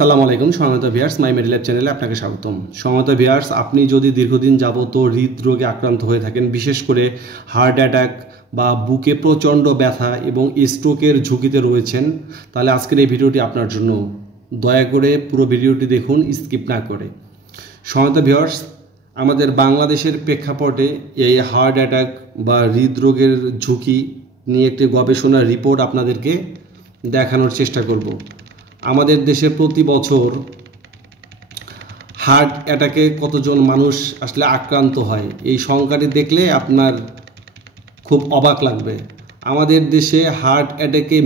আসসালামু আলাইকুম সম্মানিত ভিউয়ার্স, মাই মেডিল্যাব চ্যানেলে আপনাকে স্বাগতম। সম্মানিত ভিউয়ার্স, আপনি যদি দীর্ঘদিন যাবত হৃদরোগে আক্রান্ত হয়ে থাকেন, বিশেষ করে হার্ট অ্যাটাক বা বুকে প্রচণ্ড ব্যথা এবং স্ট্রোকের ঝুঁকিতে রয়েছেন, তাহলে আজকের এই ভিডিওটি আপনার জন্য। দয়া করে পুরো ভিডিওটি দেখুন, স্কিপ না করে। সম্মানিত ভিউয়ার্স, আমাদের বাংলাদেশের প্রেক্ষাপটে এই হার্ট অ্যাটাক বা হৃদরোগের ঝুঁকি নিয়ে একটি গবেষণার রিপোর্ট আপনাদেরকে দেখানোর চেষ্টা করব। আমাদের দেশে প্রতি বছর হার্ট অ্যাটাকে কতজন মানুষ আসলে আক্রান্ত হয়, এই সংখ্যাটি দেখলে আপনার খুব অবাক লাগবে। আমাদের দেশে হার্ট অ্যাটাকে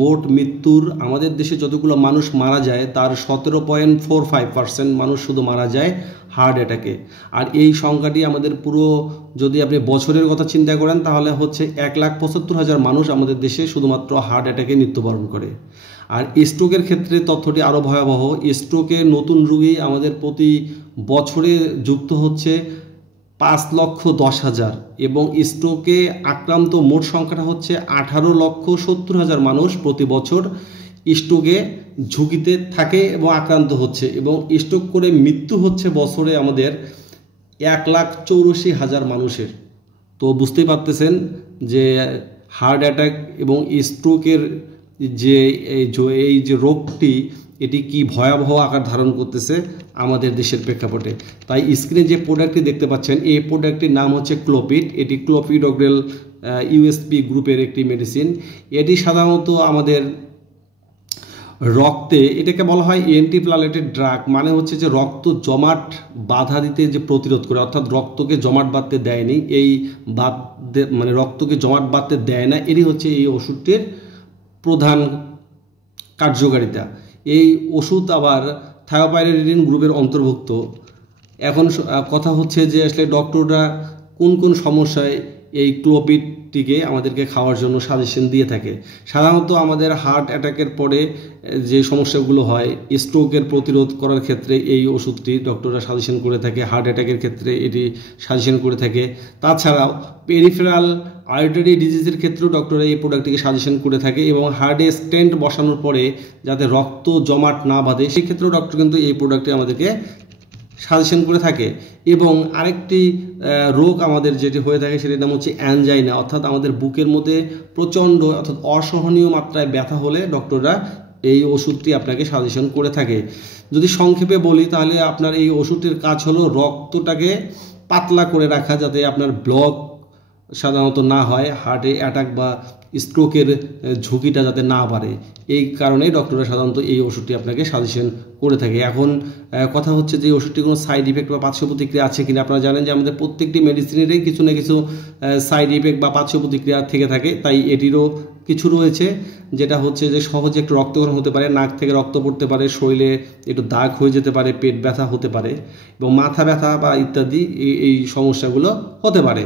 মোট মৃত্যুর আমাদের দেশে যতগুলো মানুষ মারা যায় তার 17.45% মানুষ শুধু মারা যায় হার্ট অ্যাটাকে। আর এই সংখ্যাটি আমাদের পুরো, যদি আপনি বছরের কথা চিন্তা করেন, তাহলে হচ্ছে 1,75,000 মানুষ আমাদের দেশে শুধুমাত্র হার্ট অ্যাটাকে মৃত্যুবরণ করে। আর স্ট্রোকের ক্ষেত্রে তথ্যটি আরও ভয়াবহ। স্ট্রোকে নতুন রোগী আমাদের প্রতি বছরে যুক্ত হচ্ছে 5,10,000 এবং স্ট্রোকে আক্রান্ত মোট সংখ্যাটা হচ্ছে 18,70,000 মানুষ প্রতি বছর স্ট্রোকে ঝুঁকিতে থাকে এবং আক্রান্ত হচ্ছে, এবং স্ট্রোক করে মৃত্যু হচ্ছে বছরে আমাদের 1,84,000 মানুষের। তো বুঝতেই পারতেছেন যে হার্ট অ্যাটাক এবং স্ট্রোকের যে এই যে রোগটি, এটি কি ভয়াবহ আকার ধারণ করতেছে আমাদের দেশের প্রেক্ষাপটে। তাই স্ক্রিনে যে প্রোডাক্টটি দেখতে পাচ্ছেন, এই প্রোডাক্টটির নাম হচ্ছে ক্লোপিড। এটি ক্লোপিডোগ্রেল ইউএসপি গ্রুপের একটি মেডিসিন। এটি সাধারণত আমাদের রক্তে, এটাকে বলা হয় অ্যান্টিপ্লাটেলেটেড ড্রাগ, মানে হচ্ছে যে রক্ত জমাট বাধা দিতে যে প্রতিরোধ করে, অর্থাৎ রক্তকে জমাট বাঁধতে দেয়নি, এই মানে রক্তকে জমাট বাঁধতে দেয় না, এটি হচ্ছে এই ওষুধটির প্রধান কার্যকারিতা। এই ওষুধ আবার থায়োপাইরিডিন গ্রুপের অন্তর্ভুক্ত। এখন কথা হচ্ছে যে আসলে ডক্টররা কোন কোন সমস্যায় এই ক্লোপিডটিকে আমাদেরকে খাওয়ার জন্য সাজেশন দিয়ে থাকে। সাধারণত আমাদের হার্ট অ্যাটাকের পরে যে সমস্যাগুলো হয়, স্ট্রোকের প্রতিরোধ করার ক্ষেত্রে এই ওষুধটি ডক্টররা সাজেশন করে থাকে, হার্ট অ্যাটাকের ক্ষেত্রে এটি সাজেশন করে থাকে। তাছাড়াও পেরিফেরাল আর্টারি ডিজিজের ক্ষেত্রেও ডক্টররা এই প্রোডাক্টটিকে সাজেশন করে থাকে, এবং হার্টে স্টেন্ট বসানোর পরে যাতে রক্ত জমাট না বাঁধে সেই ক্ষেত্রেও ডক্টর কিন্তু এই প্রোডাক্টটি আমাদেরকে সাজেশন করে থাকে। এবং আরেকটি রোগ আমাদের যেটি হয়ে থাকে সেটির নাম হচ্ছে অ্যানজাইনা, অর্থাৎ আমাদের বুকের মধ্যে প্রচণ্ড অর্থাৎ অসহনীয় মাত্রায় ব্যথা হলে ডক্টররা এই ওষুধটি আপনাকে সাজেশন করে থাকে। যদি সংক্ষেপে বলি, তাহলে আপনার এই ওষুধটির কাজ হলো রক্তটাকে পাতলা করে রাখা, যাতে আপনার ব্লক সাধারণত না হয়, হার্টে অ্যাটাক বা স্ট্রোকের ঝুঁকিটা যাতে না বাড়ে। এই কারণে ডক্টররা সাধারণত এই ওষুধটি আপনাকে সাজেশন করে থাকে। এখন কথা হচ্ছে যে এই ওষুধটি কোনো সাইড ইফেক্ট বা পার্শ্ব প্রতিক্রিয়া আছে কিনা। আপনারা জানেন যে আমাদের প্রত্যেকটি মেডিসিনেরই কিছু না কিছু সাইড ইফেক্ট বা পার্শ্ব প্রতিক্রিয়া থেকে থাকে, তাই এটিরও কিছু রয়েছে, যেটা হচ্ছে যে সহজে একটু রক্তক্ষরণ হতে পারে, নাক থেকে রক্ত পড়তে পারে, শরীরে একটু দাগ হয়ে যেতে পারে, পেট ব্যথা হতে পারে, এবং মাথা ব্যথা বা ইত্যাদি এই সমস্যাগুলো হতে পারে।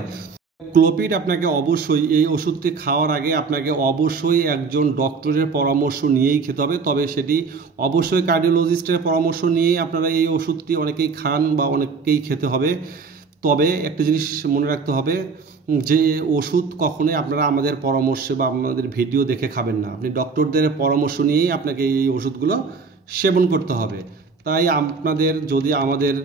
ক্লোপিড আপনাকে অবশ্যই, এই ওষুধটি খাওয়ার আগে আপনাকে অবশ্যই একজন ডক্টরের পরামর্শ নিয়েই খেতে হবে। তবে সেটি অবশ্যই কার্ডিওলজিস্টের পরামর্শ নিয়েই আপনারা এই ওষুধটি অনেকেই খান বা অনেককেই খেতে হবে। তবে একটা জিনিস মনে রাখতে হবে যে ওষুধ কখনোই আপনারা আমাদের পরামর্শে বা আমাদের ভিডিও দেখে খাবেন না। আপনি ডক্টরদের পরামর্শ নিয়েই আপনাকে এই ওষুধগুলো সেবন করতে হবে। তাই আপনাদের যদি আমাদের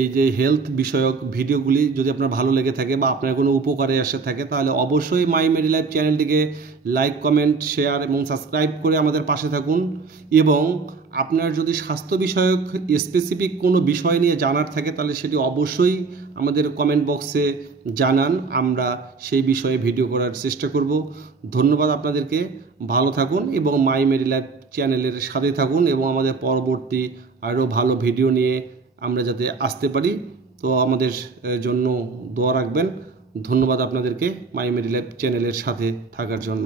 এই যে হেলথ বিষয়ক ভিডিওগুলি যদি আপনার ভালো লেগে থাকে বা আপনার কোনো উপকারে আসে থাকে, তাহলে অবশ্যই মাই মেডিলাইফ চ্যানেলটিকে লাইক, কমেন্ট, শেয়ার এবং সাবস্ক্রাইব করে আমাদের পাশে থাকুন। এবং আপনার যদি স্বাস্থ্য বিষয়ক স্পেসিফিক কোনো বিষয় নিয়ে জানার থাকে, তাহলে সেটি অবশ্যই আমাদের কমেন্ট বক্সে জানান, আমরা সেই বিষয়ে ভিডিও করার চেষ্টা করব। ধন্যবাদ আপনাদেরকে, ভালো থাকুন এবং মাই মেডিলাইফ চ্যানেলের সাথে থাকুন, এবং আমাদের পরবর্তী আরও ভালো ভিডিও নিয়ে আমরা যাতে আসতে পারি, তো আমাদের জন্য দোয়া রাখবেন। ধন্যবাদ আপনাদেরকে মাই মেডিলাইফ চ্যানেলের সাথে থাকার জন্য।